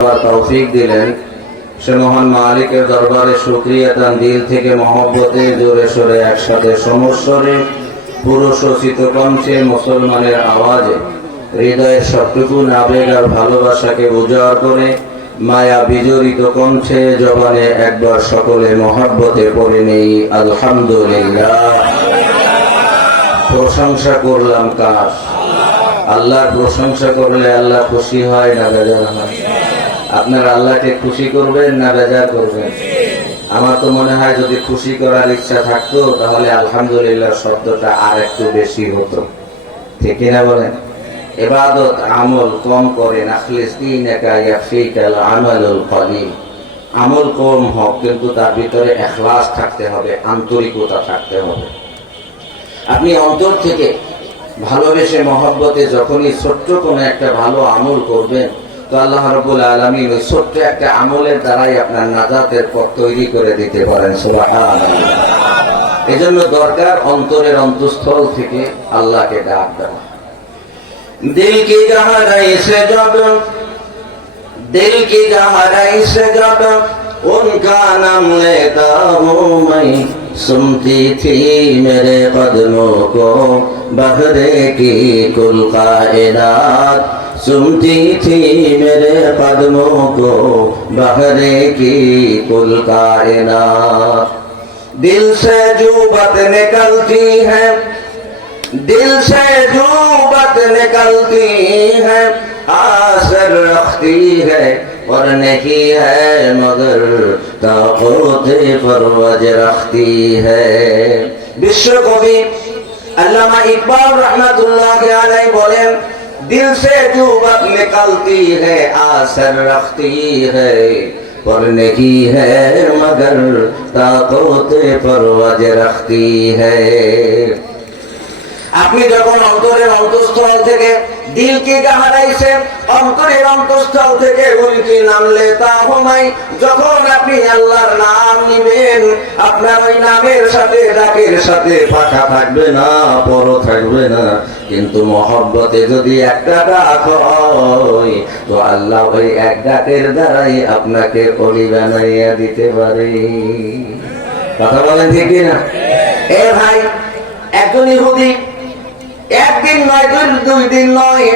তৌফিক দিলেন, সে মহান মালিকের দরবারে শুকরিয়া তান দিল থেকে মহব্বতে জোরে সোরে একসাথে সমস্বরে পুরুষোচিত কণ্ঠে মুসলমানের আওয়াজে হৃদয়ের সবটুকু আবেগ আর ভালোবাসাকে উজাড় করে মায়া বিজড়িত কণ্ঠে জবানে একবার সকলে মহব্বতে পড়ে নেই আলহামদুলিল্লাহ। প্রশংসা করলাম কার? আল্লাহর প্রশংসা করলে আল্লাহ খুশি হয় না বেজার হয়? আপনার আল্লাহকে খুশি করবেন না বেজার করবেন? আমার তো মনে হয় যদি খুশি করার ইচ্ছা থাকতো তাহলে আলহামদুলিল্লাহ শব্দটা আর একটু বেশি হতো, ঠিক কিনা বলেন? ইবাদত আমল কম করেন, আমল কম হোক কিন্তু তার ভিতরে ইখলাস থাকতে হবে, আন্তরিকতা থাকতে হবে। আপনি অন্তর থেকে ভালোবেসে মহব্বতে যখনই ছোট্ট কোনো একটা ভালো আমল করবেন তো আল্লাহ রাব্বুল আলামিন ওই ছোট্ট একটা আমলের দ্বারাই আপনার নাজাতের পথ তৈরি করে দিতে পারেন। সুবহানাল্লাহ। এজন্য দরকার অন্তরের অন্তঃস্থল থেকে আল্লাহকে ডাক দেওয়া। दिल की गहराई से जब उनका नाम लेता हूँ मैं, सुनती थी मेरे कदमों को बहरे की कुल कायनात, सुनती थी मेरे कदमों को बहरे की कुल कायनात। दिल से जो बात निकलती है, दिल से जो बात निकलती है आसर रखती है और नहीं है मगर ताक़त परवज रखती है। विश्व कवि अल्लामा इकबाल रहमतुल्लाह अलैह बोले, दिल से जो बात निकलती है आसर रखती है और नहीं है मगर ताक़त परवज रखती है। আপনি যখন অন্তরের অন্তঃস্থল থেকে দিল কি গাহারাইছে, অন্তরের অন্তঃস্থল থেকে উনকি নাম লেতা হুমাই, যখন আপনি আল্লাহর নাম নিবেন আপনার ওই নামের সাথে ডাকের সাথে ফাঁকা থাকবে না, পর থাকবে না, কিন্তু মহব্বতে যদি একটা ডাক হয় তো আল্লাহ ওই এক ডাকের দ্বারাই আপনাকে অলি বানাইয়া দিতে পারে। কথা বলেন ঠিক না? এ ভাই, একজন ইহুদি একদিন নয়, দুই দিন নয়,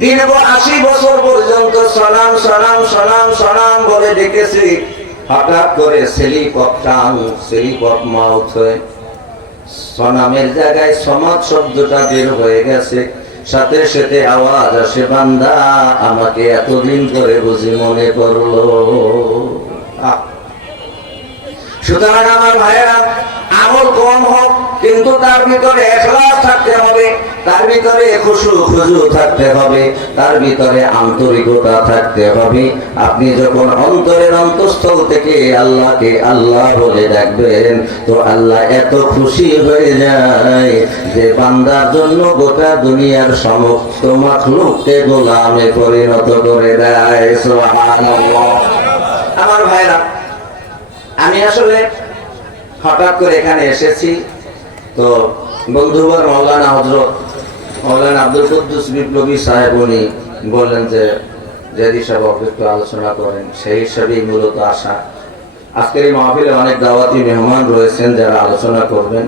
দীর্ঘ 80 বছর পর্যন্ত সালাম সালাম সালাম সালাম বলে ডেকেছি। হঠাৎ করে স্লিপ অফ মাউথ হয়ে সনামের জায়গায় সমাজ শব্দটা বের হয়ে গেছে। সাথে সাথে আওয়াজ আসে, বান্দা আমাকে এতদিন করে বুঝি মনে করলো। সুতরাং আমার ভাইয়েরা, আমল কম হোক কিন্তু তার ভিতরে ইখলাস থাকতে হবে, তার ভিতরে খুশু থাকতে হবে, তার ভিতরে আন্তরিকতা থাকতে হবে। আপনি যখন অন্তরের অন্তঃস্থল থেকে আল্লাহকে আল্লাহ বলে ডাকবেন তো আল্লাহ এত খুশি হয়ে যায় যে বান্দার জন্য গোটা দুনিয়ার সমস্ত মাখলুককে গোলামে পরিণত করে দেয়। সুবহানাল্লাহ। আমার ভাইরা, আমি আসলে হঠাৎ করে এখানে এসেছি তো বন্ধুবর মৌলানা হযরত মৌলানা আব্দুল কুদ্দুস বিপ্লবী সাহেব উনি বললেন যে জেদি সাহেব একটু আলোচনা করেন, সেই হিসাবেই মূলত আসা। আজকের এই মাহফিলে অনেক দাওয়াতি মেহমান রয়েছেন যারা আলোচনা করবেন,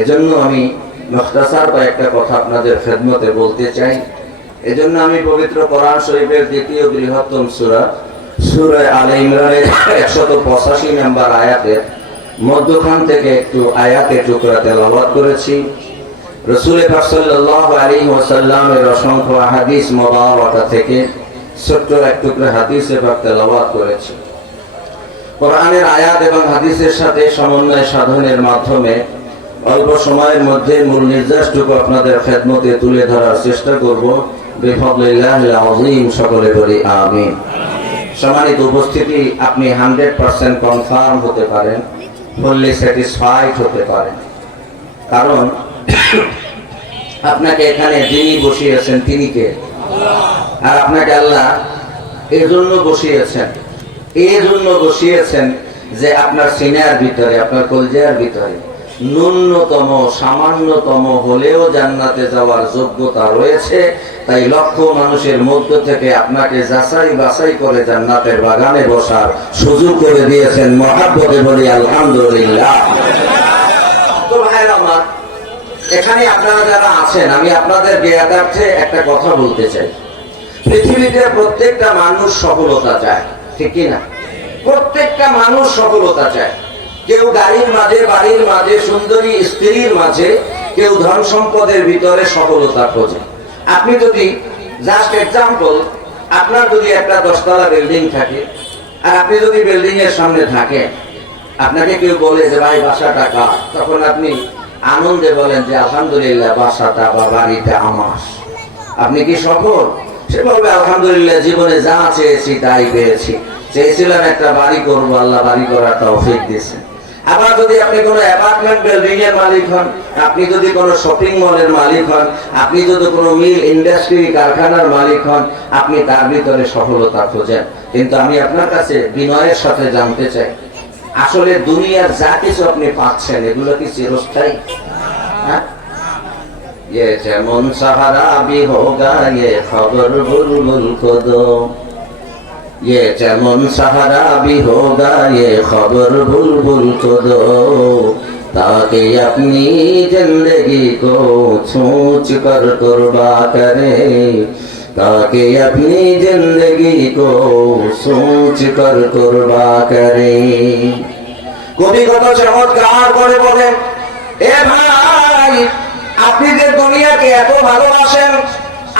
এজন্য আমি মুখতাসার কয়েকটা কথা আপনাদের খেদমতে বলতে চাই। এজন্য আমি পবিত্র কোরআন শরীফের দ্বিতীয় বৃহত্তম সূরা সূরা আলে ইমরানের 185 নম্বর আয়াতের মধ্যখান থেকে একটু আয়াতে টুকরা তেলাওয়াত করেছি। রাসূল পাক সাল্লাল্লাহু আলাইহি ওয়াসাল্লামের অসংখ্য হাদিস মুবারাকা থেকে ছোট্ট এক টুকরা হাদিসে পাক তেলাওয়াত করেছি। কোরআনের আয়াত এবং হাদিসের সাথে সমন্বয় সাধনের মাধ্যমে অল্প সময়ের মধ্যে মূল নির্দেশটুকু আপনাদের খেদমতে তুলে ধরার চেষ্টা করব বিফাদলিল্লাহিল আযীম। সকলে বলি আমিন। সম্মানিত উপস্থিতি, আপনি 100% কনফার্ম হতে পারেন, ফুললি স্যাটিসফাইড হতে পারেন, কারণ আপনাকে এখানে যিনি বসিয়েছেন তিনি কে? আর আপনাকে আল্লাহ এজন্য বসিয়েছেন যে আপনার সিনার ভিতরে, আপনার কলজার ভিতরে ন্যূনতম সামান্যতম হলেও জান্নাতে যাওয়ার যোগ্যতা রয়েছে। তাই লক্ষ মানুষের মধ্য থেকে আপনাকে যাচাই বাছাই করে জান্নাতের বাগানে বসার সুযোগ করে দিয়েছেন। মহাব্বতে বলি আলহামদুলিল্লাহ। তো ভাইরা আমার, এখানে আপনারা যারা আছেন, আমি আপনাদের জ্ঞাতার্থে একটা কথা বলতে চাই। পৃথিবীতে প্রত্যেকটা মানুষ সফলতা চায়, ঠিক কিনা? প্রত্যেকটা মানুষ সফলতা চায়। কেউ গাড়ির মাঝে, বাড়ির মাঝে, সুন্দরী স্ত্রীর মাঝে, কেউ ধন সম্পদের ভিতরে সফলতা খোঁজে। আপনি যদি জাস্ট এক্সাম্পল, আপনার যদি একটা 10 তলা বিল্ডিং থাকে আর আপনি যদি বিল্ডিং এর সামনে থাকেন, আপনাকে কেউ বলে যে ভাই বাসাটা কার, তখন আপনি আনন্দে বলেন যে আলহামদুলিল্লাহ বাসাটা বা বাড়িটা আমার। আপনি কি সফল? সে বলবে আলহামদুলিল্লাহ জীবনে যা চেয়েছি তাই পেয়েছি। চেয়েছিলাম একটা বাড়ি করবো, আল্লাহ বাড়ি করার তৌফিক দিয়েছেন। আবার যদি আপনি কোনো অ্যাপার্টমেন্ট বিল্ডিং এর মালিক হন, আপনি যদি কোনো শপিং মলের মালিক হন, আপনি যদি কোনো মিল ইন্ডাস্ট্রি কারখানার মালিক হন, আপনি তার ভিতরে সফলতা খোঁজেন। কিন্তু আমি আপনার কাছে বিনয়ের সাথে জানতে চাই, আসলে দুনিয়ার যা কিছু আপনি পাচ্ছেন এগুলো কি চিরস্থায়ী? হ্যাঁ, ये যেমন सहारा भी होगा ये खबर बुलबुल को दो, ये যেমন सहारा भी होगा ये खबर बुलबुल को दो, ताकि अपनी जिंदगी को सोच कर कुर्बा करे, ताकि अपनी जिंदगी को सोच कर कुर्बा करे। কবি কত চমৎকার করে বলেন, এ ভাই আপনি যে দুনিয়াকে এত ভালোবাসেন,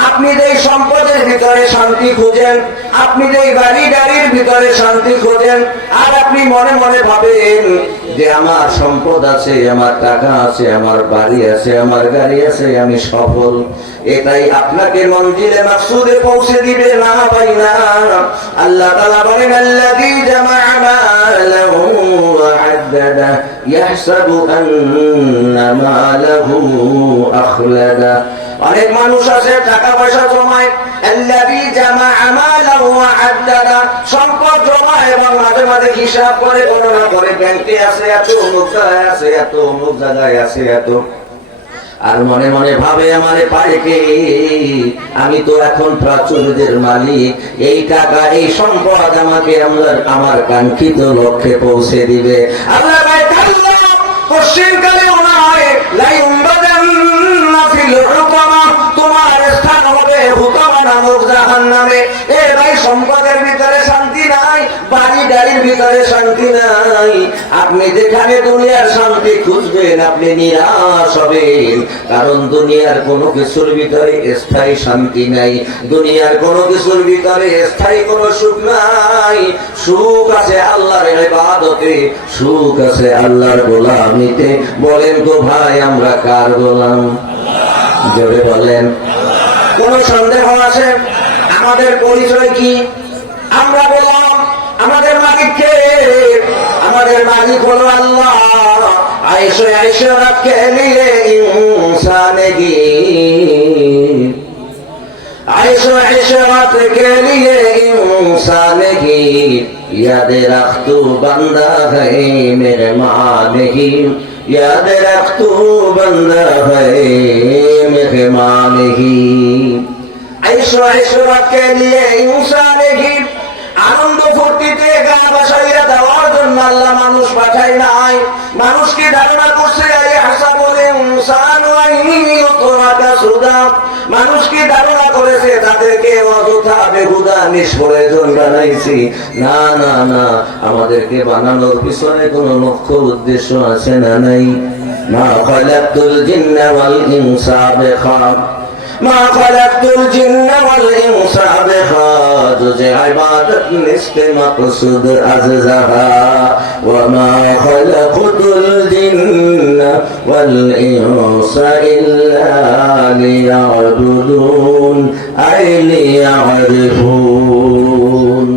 আপনি যে সম্পদের ভিতরে শান্তি খুঁজেন, আপনি যে বাড়ি গাড়ির ভিতরে শান্তি খোঁজেন, আর আপনি মনে মনে ভাবেন যে আমার সম্পদ আছে, আমার টাকা আছে, আমার বাড়ি আছে, আমার গাড়ি আছে, আমি সফল, এটাই আপনাকে মঞ্জিলে মাকসুদে পৌঁছে দিবে না ভাই না। আল্লাহ তাআলা বলেন আল্লাযী জামা'a মালাহু ওয়া আদ্দাদা ইয়াহসাবু আন্না মালাহু আখলাদা। অনেক মানুষ আছে টাকা পয়সা জমায়, আল্লাযী জামা'a মালাহু ওয়া আদ্দাদা, সম্পদ জমায় এবং মাঝে মাঝে হিসাব করে, গণনা করে, ব্যাংকে আছে এত, অমুক জায়গায় আছে এত, অমুক জায়গায় আছে এত, আর মনে মনে ভাবে আমারে পারে কে, আমি তো এখন প্রাচুর্যের মালিক, এই টাকা এই সম্পদ আমাকে আমার কাঙ্ক্ষিত লক্ষ্যে পৌঁছে দিবে। আল্লাহ ভাই পশ্চিমকালেও নয়, তোমার স্থান হবে হুতামা নামক জাহান্নামে। এ ভাই সম্পদের ভিতরে শান্তি নাই, বাড়ি গাড়ির ভিতরে শান্তি নাই। আপনি যেখানে দুনিয়ার শান্তি খুঁজবেন আপনি নিরাশ হবেন, কারণ দুনিয়ার কোনো কিছুর ভিতরে স্থায়ী শান্তি নাই, দুনিয়ার কোনো কিছুর ভিতরে স্থায়ী কোনো সুখ নাই। সুখ আছে আল্লাহর ইবাদতে, সুখ আছে আল্লাহর গোলামিতে। বলেন তো ভাই আমরা কার গোলাম? জোরে বলেন। কোন সন্দেহ আছে? আমাদের পরিচয় কি? আমরা বললাম আমাদের মালিককে, আমাদের মালিক হলো আল্লাহ। আয়েশা আয়েশা রাখে নিয়ে ইনসানেগি, आयशो इशरत के लिए इंसान की याद रख तू बंदा है मेरे माँ नहीं, याद रख तू बंदा है मेरे माँ नहीं। आयशो इशरत के लिए इंसान की আনন্দ ফুর্তিতে গা বাসাইয়া দেওয়ার জন্য আল্লাহ মানুষ পাঠায় নাই। মানুষ কি ধারণা করছে মানুষ কি ধারণা করেছে তাদেরকে অযথা বেহুদা নিষ্প্রয়োজন বানাইছি? না না না, আমাদেরকে বানানোর পিছনে কোনো লক্ষ্য উদ্দেশ্য আছে না নাই? মা খালাকতুল জিন্না ওয়াল ইনসা বিখাব, ما خلقت الجن والإنس بها جز عبادت نصف مقصود أجزها وما خلقت الجن والإنس إلا ليعبدون أي ليعرفون।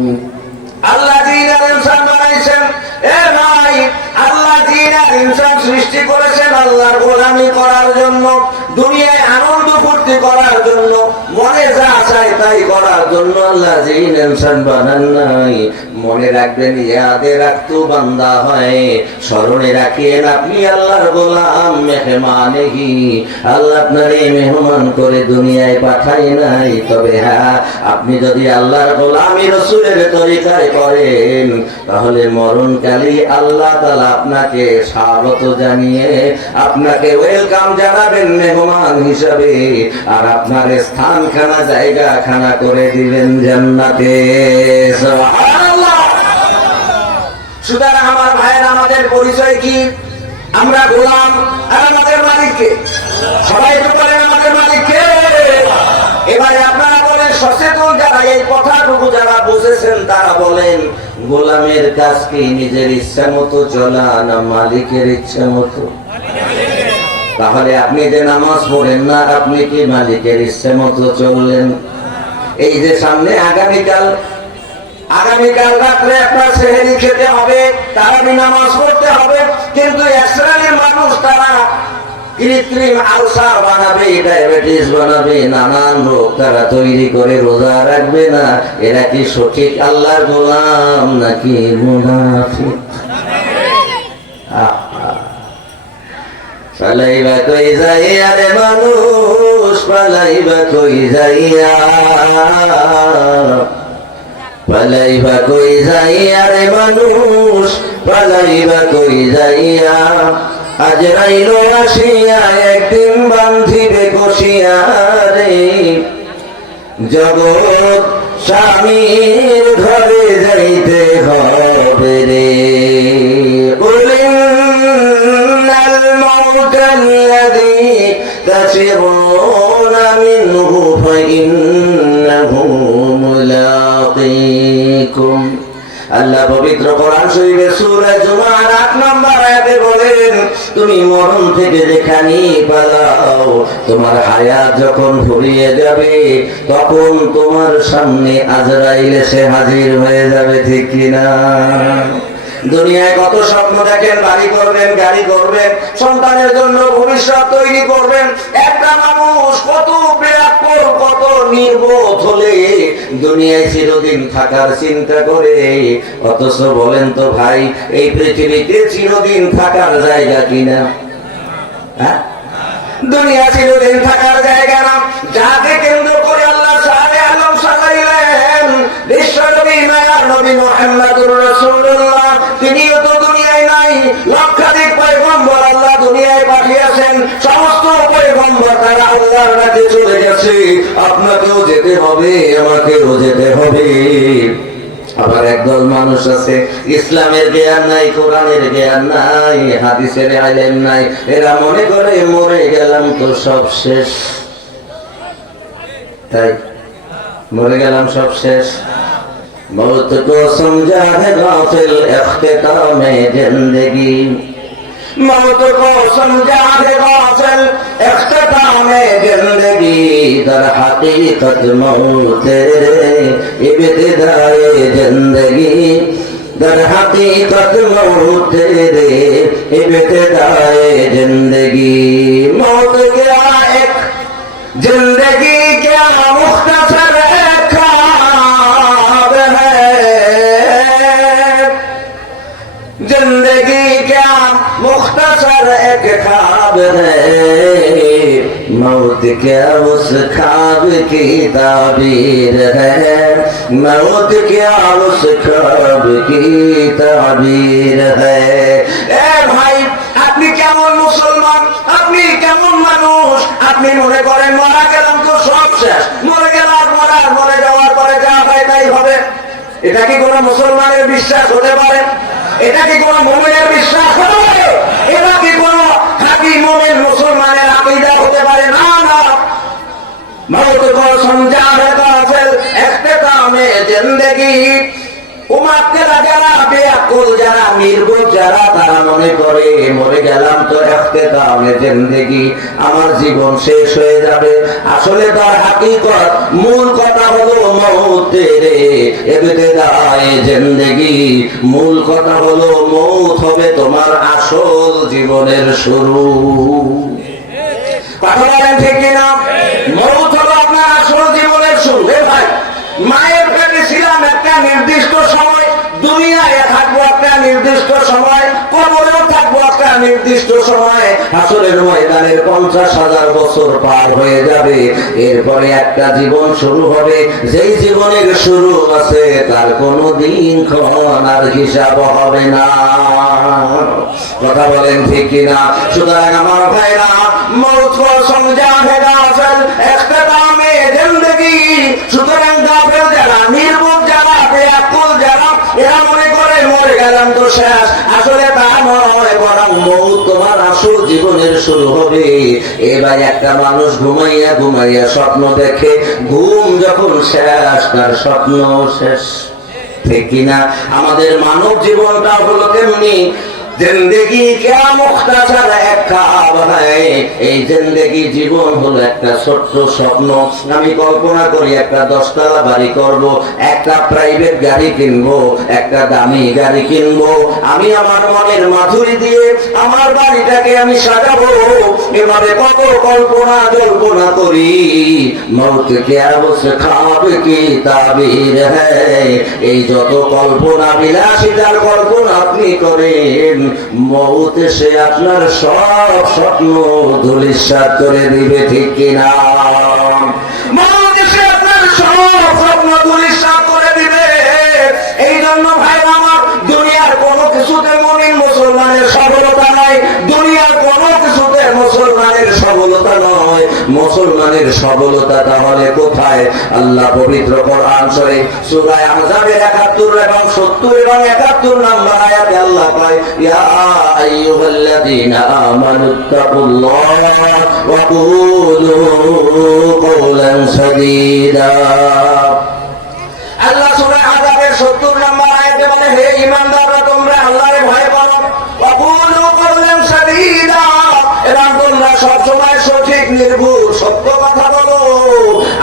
আল্লাহ জিন আর ইনসান বানাইছেন, এ ভাই আল্লাহ জিন আর ইনসান সৃষ্টি করেছেন আল্লাহর গোলামি করার জন্য, দুনিয়ায় আনন্দ ফুর্তি করার জন্য, মনে যা চাই তাই করার জন্য আল্লাহ জিন ইনসান বানান নাই। মনে রাখবেন ইয়াদে রাখতো বান্দা হয়, স্মরণে রাখিয়েন আপনি আল্লাহর গোলাম মেহমানেহি। আল্লাহ আপনার মেহমান করে দুনিয়ায় পাঠাই নাই। তবে হ্যাঁ, আপনি যদি আল্লাহর গোলামি রাসূলের তরিকায় করেন তাহলে মরণকালে আল্লাহ তাআলা আপনাকে স্বাগত জানিয়ে আপনাকে ওয়েলকাম জানাবেন মেহমান হিসাবে, আর আপনার স্থানখানা জায়গা খানা করে দিবেন জান্নাতে। সুবহানাল্লাহ। সুতরাং আমার ভাইয়ের, আমাদের পরিচয় কি? আমরা গোলাম, আর আমাদের মালিককে সবাই তো বলেন আমাদের মালিককে। এবারে আপনারা বলেন, সচেতন যারা, এই কথাটুকু যারা বুঝেছেন তারা বলেন, গোলামের কাজ কি নিজের ইচ্ছা মতো চলা না মালিকের ইচ্ছা মতো? তাহলে আপনি যে নামাজ পড়েন না, আপনি কি মালিকের ইচ্ছা মতো চললেন? এই যে সামনে আগামীকাল রাত্রে আপনার সেহরি খেতে হবে, তারাবি নামাজ পড়তে হবে, কিন্তু এক শ্রেণীর মানুষ তারা কৃত্রিম আলসার বানাবে, ডায়াবেটিস বানাবে, নানান রোগ তারা তৈরি করে রোজা রাখবে না। এরা কি সঠিক আল্লাহর গোলাম নাকি মুনাফিক? পালাইবা কই যাইয়া রে মানুষ, পালাইবা কই যাইয়া, পালাইবা কই যাইয়া রে মানুষ, পালাইবা কই যাইয়া। আজরাইল আসিয়া একদিন বান্ধিবে কষিয়া রে, জগৎ স্বামীর ঘরে যাইতে হবে রে। الموت الذي تفرون منه فإنه ملاقيكم। আল্লাহ পবিত্র কোরআন শরীফে সূরা জুমার 8 নম্বর আয়াতে বলেন, তুমি মরণ থেকে যেখানে পালাও, তোমার হায়াত যখন ফুরিয়ে যাবে তখন তোমার সামনে আজরাইল এসে হাজির হয়ে যাবে, ঠিক কিনা? দুনিয়ায় কত স্বপ্ন দেখেন, বাড়ি করবেন, গাড়ি করবেন, সন্তানের জন্য ভবিষ্যৎ তৈরি করবেন। একটা মানুষ কত ব্যাকুল, কত নির্বোধ হলে দুনিয়ায় চিরদিন থাকার চিন্তা করে। অথচ বলেন তো ভাই, এই পৃথিবীতে চিরদিন থাকার জায়গা কিনা? হ্যাঁ, দুনিয়া চিরদিন থাকার জায়গা না। যাকে কেন্দ্র করে আল্লাহ সাহাবে আলম সাজাইলেন বিশ্বনবী মায়ার নবী মুহাম্মদুর রাসূলুল্লাহ, তিনিও তো দুনিয়ায় নাই। লক্ষাধিক পয়গম্বর আল্লাহ দুনিয়ায় পাঠিয়েছেন, সমস্ত পয়গম্বর তারা আল্লাহর কাছে চলে গেছে। আপনাকেও যেতে হবে, আমাকেও যেতে হবে। আবার একদল মানুষ আছে, ইসলামের জ্ঞান নাই, কোরআনের জ্ঞান নাই, হাদিসের ইলম নাই। এরা মনে করে মরে গেলাম তো সব শেষ, তাই মরে গেলাম সব শেষ। मौत को समझा है गाफिल इख्तितामे जिंदगी, मौत को समझा है गाफिल इख्तितामे जिंदगी। दर हकीकत मौत इब्तिदाए जिंदगी, दर हकीकत मौत इब्तिदाए जिंदगी। मौत क्या एक जिंदगी क्या मुख्तसर जिंदगी क्या मुख्तसर एक ख्वाब है, मौत क्या उस ख्वाब की ताबीर है, मौत क्या उस ख्वाब की ताबीर है। ए भाई, আপনি কেমন মুসলমান, আপনি কেমন মানুষ? আপনি মনে করেন মারা গেলাম তো সব শেষ, মরে গেলাম, মরে যাওয়ার পরে যা হয় তাই হবে। এটা কি কোন মুসলমানের বিশ্বাস হতে পারে? এটা কি কোন মুমিনের বিশ্বাস হতে পারে? এটা কি কোন খাঁটি মুমিন মুসলমানের আকীদা হতে পারে? না, না। मौत को समझा है गाफिल इख्तितामे जिंदगी। উম্মতেরা যারা বেয়াকুল, যারা নির্বোধ, যারা তারা মনে করে মরে গেলাম তো ইখতিতামে জিন্দেগি, আমার জীবন শেষ হয়ে যাবে। আসলে তার হাকিকত, মূল কথা হলো মৌতের ইবতিদায়ে জিন্দেগি। মূল কথা হলো মৌত হবে তোমার আসল জীবনের শুরু। কথা বলেন ঠিক কিনা? মৌত হলো আপনার আসল জীবনের শুরু। ভাই, মায়ের পেটে ছিলাম একটা নির্দিষ্ট সময়, দুনিয়ায় থাকবো একটা নির্দিষ্ট সময়, কবরেও থাকবো একটা নির্দিষ্ট সময়, হাসরের ময়দানের 50,000 বছর পার হয়ে যাবে, এরপরে একটা জীবন শুরু হবে। যেই জীবনের শুরু আছে তার কোনো দিন ক্ষণ আর হিসাব হবে না। কথা বলেন ঠিক কিনা? সুতরাং আমার ভাইরা, মৌত কো সমঝা है गाफिल इख्तिताम जिंदगी। সুতরাং গাফিল যারা, নির্বোধ যারা, বেয়াকুল যারা, এরা মনে করে মরে গেলাম তো শেষ। আসলে তা নয়, বরং মৌত তোমার আসল জীবনের শুরু হবে। এবার একটা মানুষ ঘুমাইয়া ঘুমাইয়া স্বপ্ন দেখে, ঘুম যখন শেষ তার স্বপ্ন শেষ। ঠিক কিনা? আমাদের মানব জীবনটা হলো তেমনি। জিন্দেগি क्या मुख्तसर एक ख्वाब है। এই জিন্দেগি জীবন হলো একটা ছোট্ট স্বপ্ন। আমি কল্পনা করি একটা 10 তলা বাড়ি করব, একটা প্রাইভেট গাড়ি কিনবো, একটা দামি গাড়ি কিনবো। আমি আমার মনের মাধুরী দিয়ে আমার বাড়িটাকে আমি সাজাবো। এভাবে কত কল্পনা জল্পনা করি। মৌত क्या उस ख्वाब की ताबीर है। এই যত কল্পনা বিলাসিতার কল্পনা আপনি করেন, মৌত সে আপনার সব স্বপ্ন ধূলিসাৎ করে দিবে। ঠিক কিনা? মৌত সে আপনার সব স্বপ্ন ধূলিসাৎ করে দিবে। এই জন্য ভাই আমার, দুনিয়ার কোনো কিছুতে মুমিন মুসলমানের সফলতা নাই, দুনিয়ার কোনো কিছুতে মুসলমানের সফলতা নয়। মুসলমানের সফলতা তাহলে কোথায়? আল্লাহ পবিত্র কোরআন শরীফ সূরা আহজাবের 71 এবং 70 এবং 71 নম্বর আয়াতে আল্লাহ কয়, ইয়া আইয়ুহাল্লাযীনা আমানুত্তাকুল্লাহ ওয়া কুলু কওলান সাদীদা। আল্লাহ সূরা আহজাবের 70 নম্বর আয়াতে বলে, হে ঈমানদাররা, তোমরা আল্লাহর ভয় করো, ওয়া কুলু কওলান সাদীদা, এবং তোমরা সবসময় সঠিক নির্ভুল সত্য কথা বলো।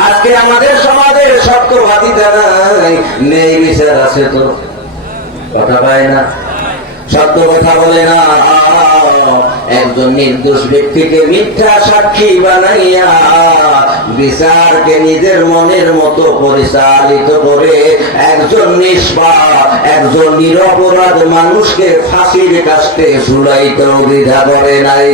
আজকে আমাদের সমাজে সত্যবাদিতা নাই, নেই বিচার আছে তো কথা পায় না, সত্য কথা বলে না। একজন নির্দোষ ব্যক্তিকে মিথ্যা সাক্ষী বানাইয়া বিচারকে নিজের মনের মতো পরিচালিত করে একজন নিষ্পাপ, একজন নিরপরাধ মানুষকে ফাঁসির কাস্তে ঝুলাইতেও দ্বিধা করে নাই।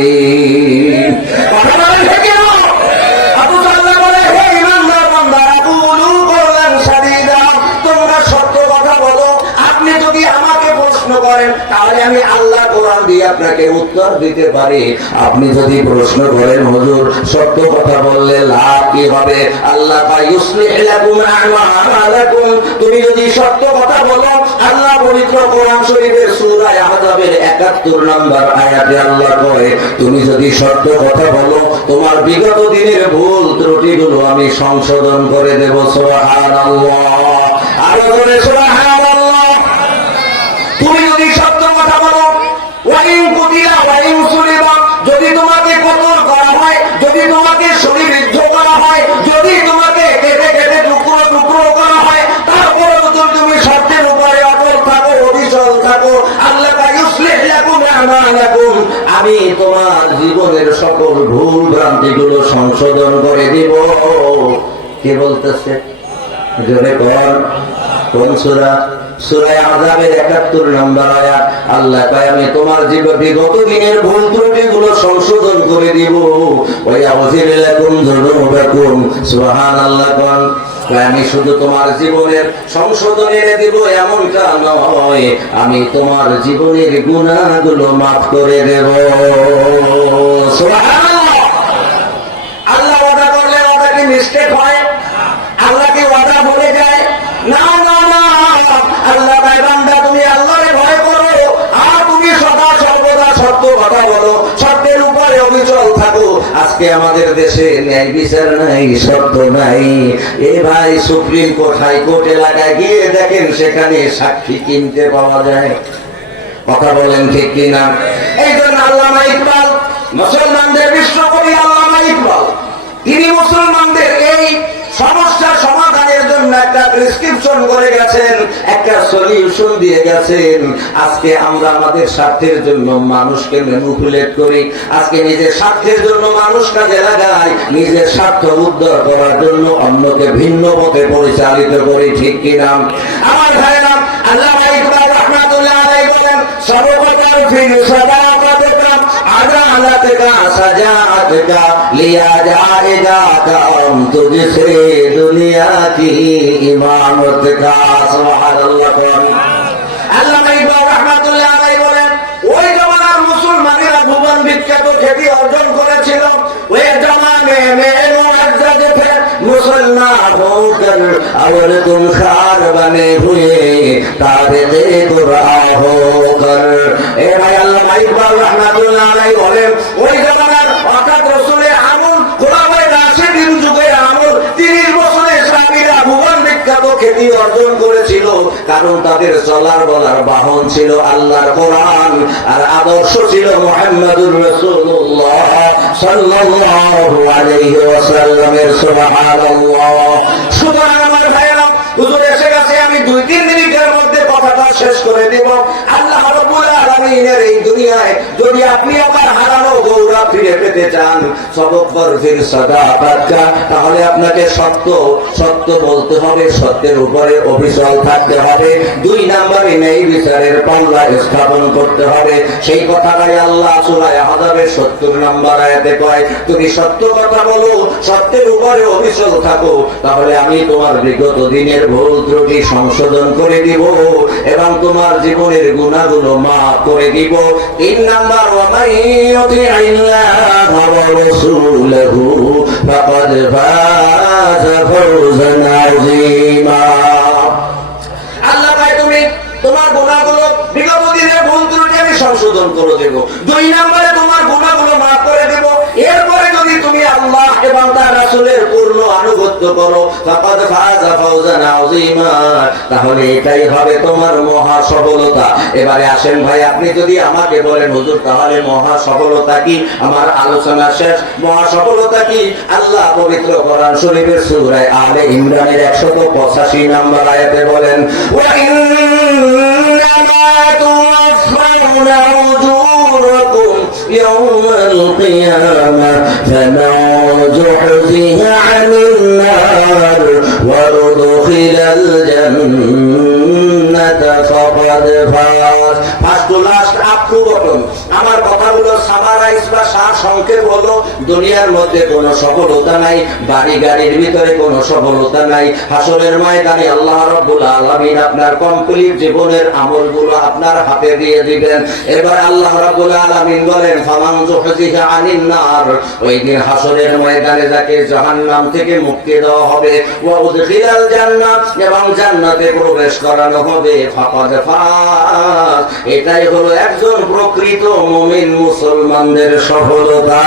তোমরা সত্য কথা বলো। আপনি যদি আমাকে প্রশ্ন করেন তাহলে আমি আল্লাহ কোরআন দিয়ে আপনাকে উত্তর দিতে পারি। আপনি যদি প্রশ্ন করেন, হুজুর সত্য কথা বললে লাভ কি হবে? আল্লাহ ইউসলিহ লাকুম আমালাকুম। তুমি যদি সত্য কথা বলো, আল্লাহ পবিত্র কোরআন শরীফের সূরা আহজাবের 71 নম্বর আয়াতে আল্লাহ কয়, তুমি যদি সত্য কথা বলো, তোমার বিগত দিনের ভুল ত্রুটিগুলো আমি সংশোধন করে দেব। সুবহানাল্লাহ। আর বলে সুবহানাল্লাহ। তুমি যদি সত্য কথা বলো, ওয়াইন কুতিলা ওয়াইন সুলিবা, যদি তোমাকে কতল করা হয়, যদি তোমাকে শরীরযুদ্ধ করা হয়, যদি তোমাকে কেটে কেটে টুকরো টুকরো করা হয়, তারপরে তুমি সত্যের উপরে অটল থাকো, অবিচল থাকো, আল্লাহ ইউসলিহ লাকুম আমালাকুম, আমি তোমার জীবনের সকল ভুল ভ্রান্তিগুলো সংশোধন করে দিব। কে বলতেছে? জোরে কোন সূরা? সূরা আহজাবের 71 নম্বর আয়াত। আল্লাহ কয়, আমি তোমার বিগত দিনের ভুল ত্রুটিগুলো সংশোধন করে দিব। ওয়া ইয়াগফির লাকুম যুনুবাকুম। সুবহানাল্লাহ। আমি শুধু তোমার জীবনের সংশোধন এনে দিব এমনটা নয়, আমি তোমার জীবনের গুনাহগুলো মাফ করে দেব। সুবহানাল্লাহ। আল্লাহ ওয়াদা করলে ওয়াদা কি মিস্টেক হয়? আল্লাহ কি ওয়াদা ভুলে যায়? না না না। আল্লাহ তাই বান্দা, তুমি আল্লাহরে ভয় করো আর তুমি সদা সর্বদা সত্য কথা বলো, সত্যের উপরে অবিচল থাকো। আজকে আমাদের দেশে ন্যায় বিচার নাই, সত্য নাই। এ ভাই, সুপ্রিম কোর্ট, হাইকোর্ট এলাকায় গিয়ে দেখেন সেখানে সাক্ষী কিনতে পাওয়া যায়। কথা বলেন ঠিক কিনা? এই জন্য আল্লামা ইকবাল, মুসলমানদের বিশ্বকবি আল্লামা ইকবাল, তিনি মুসলমানদের এই সমস্যার সমাধানের জন্য জন্য একটা প্রেসক্রিপশন করে গেছেন, একটা সলিউশন দিয়ে গেছেন। আজকে আমরা আমাদের স্বার্থের জন্য মানুষকে ম্যানিপুলেট করি, আজকে নিজের স্বার্থের জন্য মানুষ কাজে লাগাই, নিজের স্বার্থ উদ্ধার করার জন্য অন্যকে ভিন্ন পথে পরিচালিত করি, ঠিক কিনা? আমার ভাইরা, আল্লাহ ইকবাল রাহমাতুল্লাহ আলাইহি বলেন, সর্বপ্রকার ফিল সাদাকাতিকা আদালাতিকা সাজাআতিকা লিয়া জায়েগা কাম তুজসে দুনিয়া কি ইমামতিকা। সুবহানাল্লাহ। আল্লাহ ইকবাল রাহমাতুল্লাহ আলাইহি বলেন, ওই জমানার মুসলমানেরা ভুবন বিখ্যাত খ্যাতি অর্জন করেছিল। ওই জমানে মেরে মুআজ্জাজে थे मुसलमान होकर और तुम खार बने हुए ताबिदे कुरान होकर। ए भाई আল্লাহ ইকবাল রাহমাতুল্লাহ আলাইহি বলেন, ওই জমানার অর্থাৎ রাসূলের আমল, খোলাফায়ে রাশিদিন যুগের আমল, 30 বছরের সাহাবীরা ভুবন বিখ্যাত খ্যাতি অর্জন করেছিল। কারণ তাদের চলার বলার বাহন ছিল আল্লাহর কোরআন, আর আদর্শ ছিল মুহাম্মদুর রাসূলুল্লাহ সাল্লাল্লাহু আলাইহি ওয়াসাল্লামের। সুবহানাল্লাহ। সুতরাং আমার ভাইরা, হুজুর এসে গেছে, আমি 2-3 মিনিটের মধ্যে কথাটা শেষ করে দেব। আল্লাহ রাব্বুল আলামিনের এই দুনিয়ায় যদি আপনি আমার হারানো গৌরব ফিরে পেতে চান, সবকর ফির সাদাকাতকা, তাহলে আপনাকে সত্য সত্য বলতে হবে, সত্যের উপরে অবিচল থাকতে হবে। 2 নম্বরে ন্যায় বিচারের পাল্লা স্থাপন করতে হবে। সেই কথাটাই আল্লাহ সূরা আহজাবের 70 নম্বর আয়াতে কয়, তুমি সত্য কথা বলো, সত্যের উপরে অবিচল থাকো, তাহলে আমি তোমার বিগত দিনের ভুল ত্রুটি সংশোধন করে দিব এবং তোমার জীবনের গুনাহগুলো মাফ করে দিব। 3 নাম্বার, ওয়া মাইয়ুতি'ইল্লাহা ওয়া রাসূলাহু ফাকাদ ফাযা ফাওজান আযীমা। আল্লাহ ভাই, তুমি তোমার গুনাহগুলো, বিগত দিনের ভুল ত্রুটি আমি সংশোধন করে দেব। 2 নম্বরে তোমার গুনাহগুলো মাফ করে দেব। এরপরে যদি তুমি আল্লাহ এবং তার রাসূলের পূর্ণ আনুগত্য করো, ফাকাদ ফাযা ফাওজান আযীমা, তাহলে এটাই হবে তোমার মহা সফলতা। এবারে আসেন ভাই, আপনি যদি আমাকে বলেন, হুজুর তাহলে মহা সফলতা কি? আমার আলোচনা শেষ। মহা সফলতা কি? আল্লাহ পবিত্র কোরআন শরীফের সূরা আলে ইমরানের 185 নম্বর আয়াতে বলেন, ওয়া ইন্নামা তুওয়াফাউনা উজুরাকুম ইয়াওমাল কিয়ামাহ ফামান যুহজিহা আনিন নার ওয়া উদখিলাল জান্নাতা ফাকাদ ফাজ। First to last up to bottom আমার কথাগুলো সামারাইজ বা সার সংক্ষেপ হলো, দুনিয়ার মধ্যে কোনো সফলতা নাই, বাড়ি গাড়ির ভিতরে কোনো সফলতা নাই। হাসরের ময়দানে আল্লাহ রাব্বুল আলামিন আপনার কমপ্লিট জীবনের আমলগুলো আপনার হাতে দিয়ে দিবেন। এবার আল্লাহ রাব্বুল আলামিন বলেন, ফামান যুহজিহা আনিন নার, ওই দিন হাসরের ময়দানে যাকে জাহান্নাম থেকে মুক্তি দেওয়া হবে, ওয়া উদখিলাল জান্নাত, এবং জান্নাতে প্রবেশ করানো হবে, ফাকাদ ফাজ, এটাই হলো একজন প্রকৃত মুমিন মুসলমানদের সফলতা।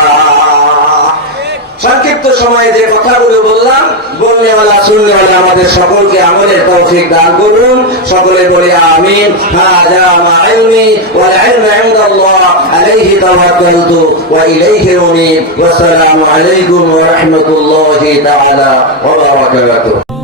সংক্ষিপ্ত সময়ে যে কথাগুলো বললাম, বলনেওয়ালা শুননেওয়ালা আমাদের সকলকে আমলের তৌফিক দান করুন। সকলে বলি আমিন। হাযা মা ইলমি ওয়াল ইলমু ইনদাল্লাহ আলাইহি তাওয়াক্কালতু ওয়া ইলাইহি উনীব। ওয়া আসসালামু আলাইকুম ওয়া রাহমাতুল্লাহি তাআলা ওয়া বারাকাতুহু।